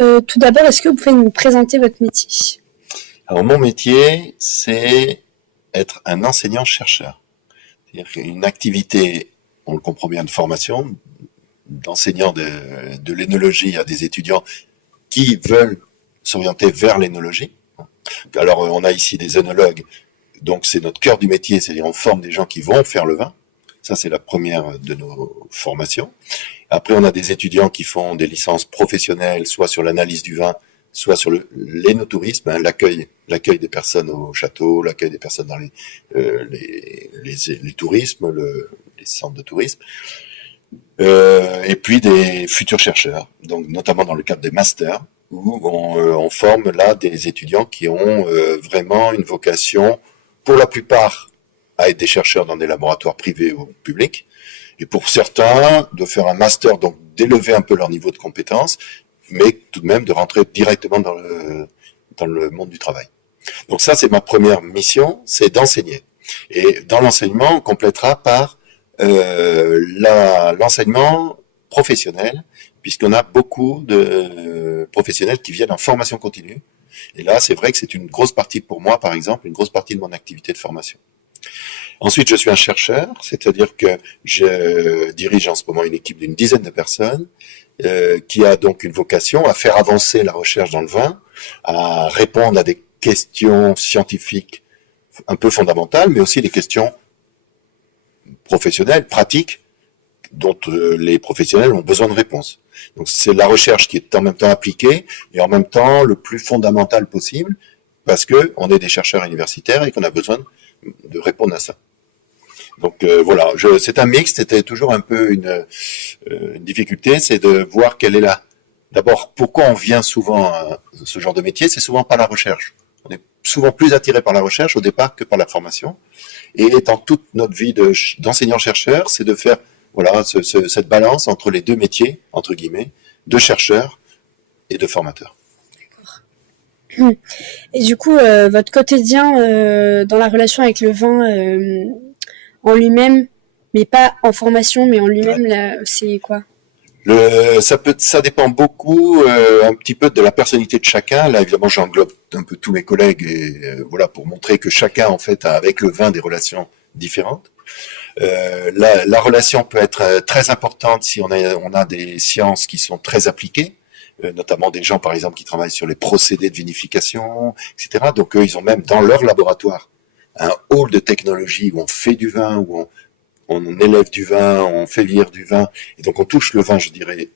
Tout d'abord, est-ce que vous pouvez nous présenter votre métier? Alors mon métier, c'est être un enseignant-chercheur. C'est-à-dire une activité, on le comprend bien, de formation, d'enseignant de l'énologie à des étudiants qui veulent s'orienter vers l'énologie. Alors on a ici des œnologues, donc c'est notre cœur du métier, c'est-à-dire on forme des gens qui vont faire le vin. Ça, c'est la première de nos formations. Après, on a des étudiants qui font des licences professionnelles, soit sur l'analyse du vin, soit sur l'énotourisme, l'accueil des personnes au château, l'accueil des personnes dans les tourismes, les centres de tourisme. Et puis des futurs chercheurs, donc notamment dans le cadre des masters, où on forme là des étudiants qui ont vraiment une vocation, pour la plupart, à être des chercheurs dans des laboratoires privés ou publics, et pour certains, de faire un master, donc d'élever un peu leur niveau de compétence, mais tout de même de rentrer directement dans le monde du travail. Donc ça, c'est ma première mission, c'est d'enseigner. Et dans l'enseignement, on complétera par l'enseignement professionnel, puisqu'on a beaucoup de professionnels qui viennent en formation continue. Et là, c'est vrai que c'est une grosse partie pour moi, par exemple, une grosse partie de mon activité de formation. Ensuite, je suis un chercheur, c'est-à-dire que je dirige en ce moment une équipe d'une dizaine de personnes qui a donc une vocation à faire avancer la recherche dans le vin, à répondre à des questions scientifiques un peu fondamentales, mais aussi des questions professionnelles, pratiques, dont les professionnels ont besoin de réponses. Donc c'est la recherche qui est en même temps appliquée et en même temps le plus fondamental possible, parce que on est des chercheurs universitaires et qu'on a besoin de répondre à ça. Donc voilà, c'est un mix, c'était toujours un peu une difficulté, c'est de voir quelle est d'abord, pourquoi on vient souvent à ce genre de métier, c'est souvent par la recherche. On est souvent plus attiré par la recherche au départ que par la formation. Et dans toute notre vie d'enseignant-chercheur, c'est de faire voilà cette balance entre les deux métiers, entre guillemets, de chercheur et de formateur. Et du coup, votre quotidien dans la relation avec le vin en lui-même, mais pas en formation, mais en lui-même, là, c'est quoi? Ça dépend beaucoup un petit peu de la personnalité de chacun. Là, évidemment, j'englobe un peu tous mes collègues et voilà pour montrer que chacun en fait a avec le vin des relations différentes. La relation peut être très importante si on a des sciences qui sont très appliquées, notamment des gens par exemple qui travaillent sur les procédés de vinification, etc. Donc eux, ils ont même dans leur laboratoire un hall de technologie où on fait du vin, où on élève du vin, on fait vieillir du vin, et donc on touche le vin, je dirais,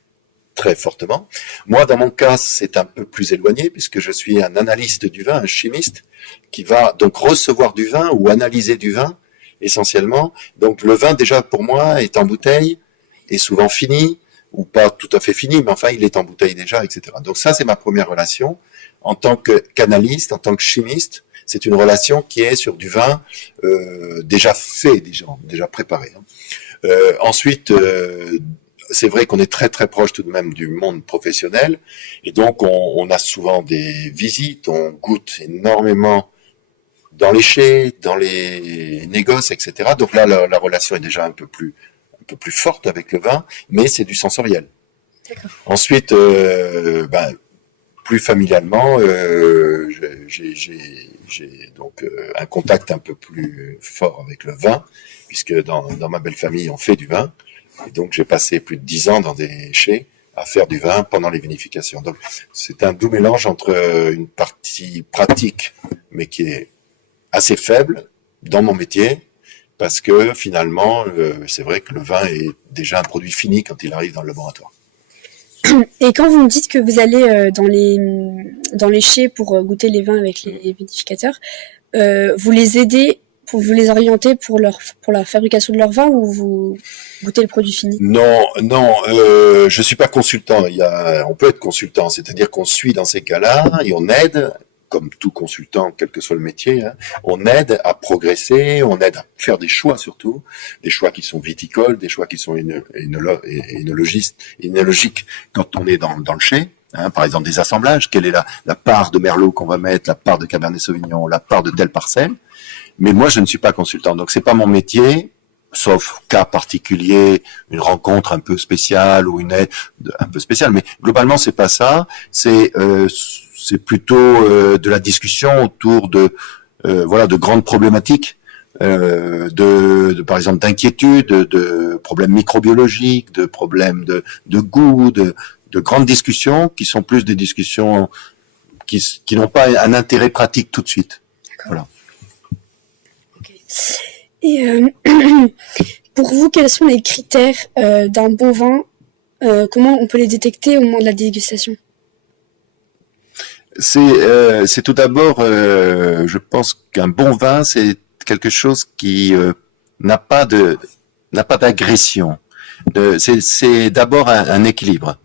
très fortement. Moi, dans mon cas, c'est un peu plus éloigné, puisque je suis un analyste du vin, un chimiste, qui va donc recevoir du vin ou analyser du vin, essentiellement. Donc le vin, déjà, pour moi, est en bouteille, est souvent fini, ou pas tout à fait fini, mais enfin, il est en bouteille déjà, etc. Donc ça, c'est ma première relation. En tant qu'analyste, en tant que chimiste, c'est une relation qui est sur du vin déjà fait, déjà préparé. Ensuite, c'est vrai qu'on est très très proche tout de même du monde professionnel, et donc on a souvent des visites, on goûte énormément dans les chais, dans les négoces, etc. Donc là, la relation est déjà un peu plus forte avec le vin, mais c'est du sensoriel. D'accord. Ensuite, plus familialement, j'ai donc un contact un peu plus fort avec le vin, puisque dans ma belle famille, on fait du vin. Et donc, j'ai passé plus de 10 ans dans des chais à faire du vin pendant les vinifications. Donc, c'est un doux mélange entre une partie pratique, mais qui est assez faible dans mon métier, parce que finalement, c'est vrai que le vin est déjà un produit fini quand il arrive dans le laboratoire. Et quand vous me dites que vous allez dans les chais pour goûter les vins avec les vinificateurs, vous les aidez, vous les orientez pour la fabrication de leur vin, ou vous goûtez le produit fini? Non, je suis pas consultant. On peut être consultant, c'est-à-dire qu'on suit dans ces cas-là et on aide, comme tout consultant, quel que soit le métier, hein, on aide à progresser, on aide à faire des choix surtout, des choix qui sont viticoles, des choix qui sont énologiques quand on est dans le chai. Hein, par exemple des assemblages, quelle est la part de Merlot qu'on va mettre, la part de Cabernet Sauvignon, la part de telle parcelle. Mais moi, je ne suis pas consultant, donc c'est pas mon métier. sauf cas particulier, une rencontre un peu spéciale ou une aide un peu spéciale. Mais globalement, c'est pas ça. C'est plutôt de la discussion autour de voilà, de grandes problématiques, par exemple d'inquiétudes, de problèmes microbiologiques, de problèmes de goût, de grandes discussions qui sont plus des discussions qui n'ont pas un intérêt pratique tout de suite. Voilà. Okay. Et pour vous, quels sont les critères d'un bon vin? Comment on peut les détecter au moment de la dégustation? C'est tout d'abord, je pense qu'un bon vin, c'est quelque chose qui n'a pas d'agression. C'est d'abord un équilibre.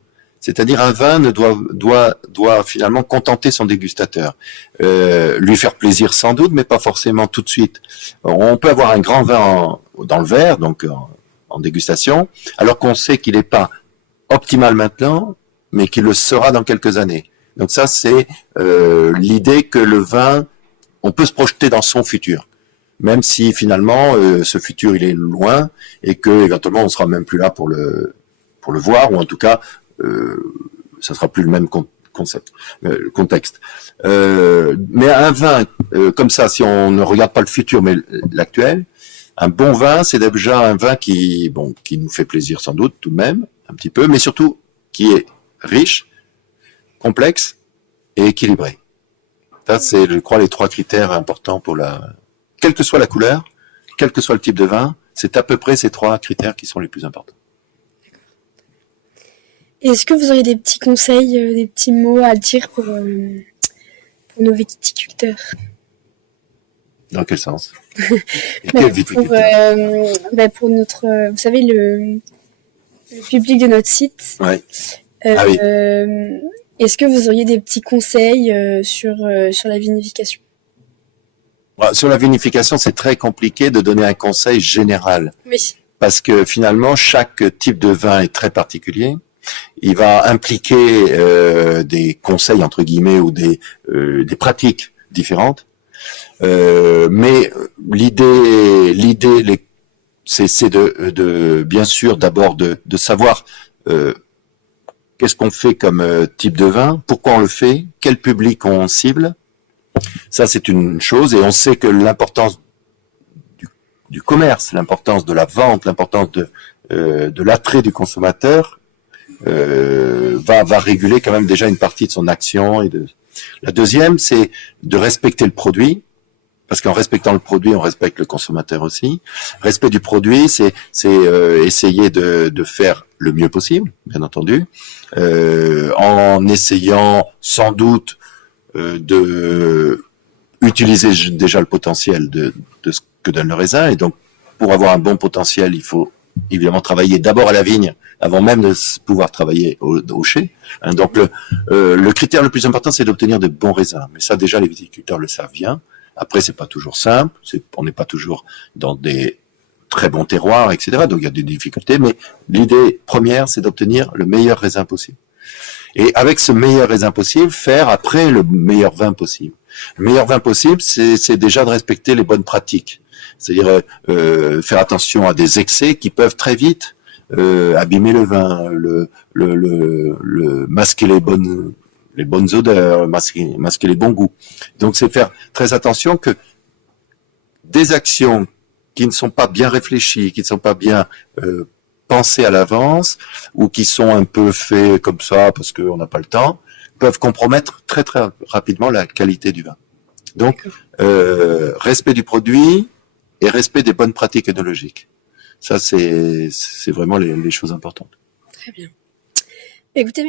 C'est-à-dire un vin doit finalement contenter son dégustateur, lui faire plaisir sans doute, mais pas forcément tout de suite. On peut avoir un grand vin dans le verre, donc en dégustation, alors qu'on sait qu'il n'est pas optimal maintenant, mais qu'il le sera dans quelques années. Donc ça, c'est l'idée que le vin, on peut se projeter dans son futur, même si finalement ce futur il est loin et que éventuellement on sera même plus là pour le voir, ou en tout cas ça sera plus le même contexte. Mais un vin comme ça, si on ne regarde pas le futur mais l'actuel, un bon vin, c'est déjà un vin qui nous fait plaisir sans doute tout de même un petit peu, mais surtout qui est riche, complexe et équilibré. Ça, c'est, je crois, les 3 critères importants pour quelle que soit la couleur, quel que soit le type de vin, c'est à peu près ces 3 critères qui sont les plus importants. Et est-ce que vous auriez des petits conseils, des petits mots à dire pour nos viticulteurs? Dans quel sens? Quel viticulteur? Pour notre, vous savez, le public de notre site. Ouais. Ah oui. Est-ce que vous auriez des petits conseils sur la vinification? Sur la vinification, c'est très compliqué de donner un conseil général. Oui. Parce que finalement, chaque type de vin est très particulier. Il va impliquer des conseils entre guillemets ou des pratiques différentes. Mais l'idée, c'est de bien sûr d'abord de savoir qu'est-ce qu'on fait comme type de vin, pourquoi on le fait, quel public on cible. Ça, c'est une chose, et on sait que l'importance du commerce, l'importance de la vente, l'importance de l'attrait du consommateur va réguler quand même déjà une partie de son action. La deuxième, c'est de respecter le produit, parce qu'en respectant le produit, on respecte le consommateur aussi. Respect du produit, c'est essayer de faire le mieux possible, bien entendu, en essayant sans doute de utiliser déjà le potentiel de ce que donne le raisin. Et donc, pour avoir un bon potentiel, il faut évidemment travailler d'abord à la vigne, avant même de pouvoir travailler au chai. Donc, le critère le plus important, c'est d'obtenir de bons raisins. Mais ça, déjà, les viticulteurs le savent bien. Après, c'est pas toujours simple. On n'est pas toujours dans des très bons terroirs, etc. Donc, il y a des difficultés. Mais l'idée première, c'est d'obtenir le meilleur raisin possible. Et avec ce meilleur raisin possible, faire après le meilleur vin possible. Le meilleur vin possible, c'est déjà de respecter les bonnes pratiques. C'est-à-dire faire attention à des excès qui peuvent très vite abîmer le vin, masquer les bonnes odeurs, masquer les bons goûts. Donc c'est faire très attention que des actions qui ne sont pas bien réfléchies, qui ne sont pas bien pensées à l'avance, ou qui sont un peu faits comme ça parce qu'on n'a pas le temps, peuvent compromettre très très rapidement la qualité du vin. Donc respect du produit et respect des bonnes pratiques œnologiques. Ça c'est vraiment les choses importantes. Très bien. Écoutez,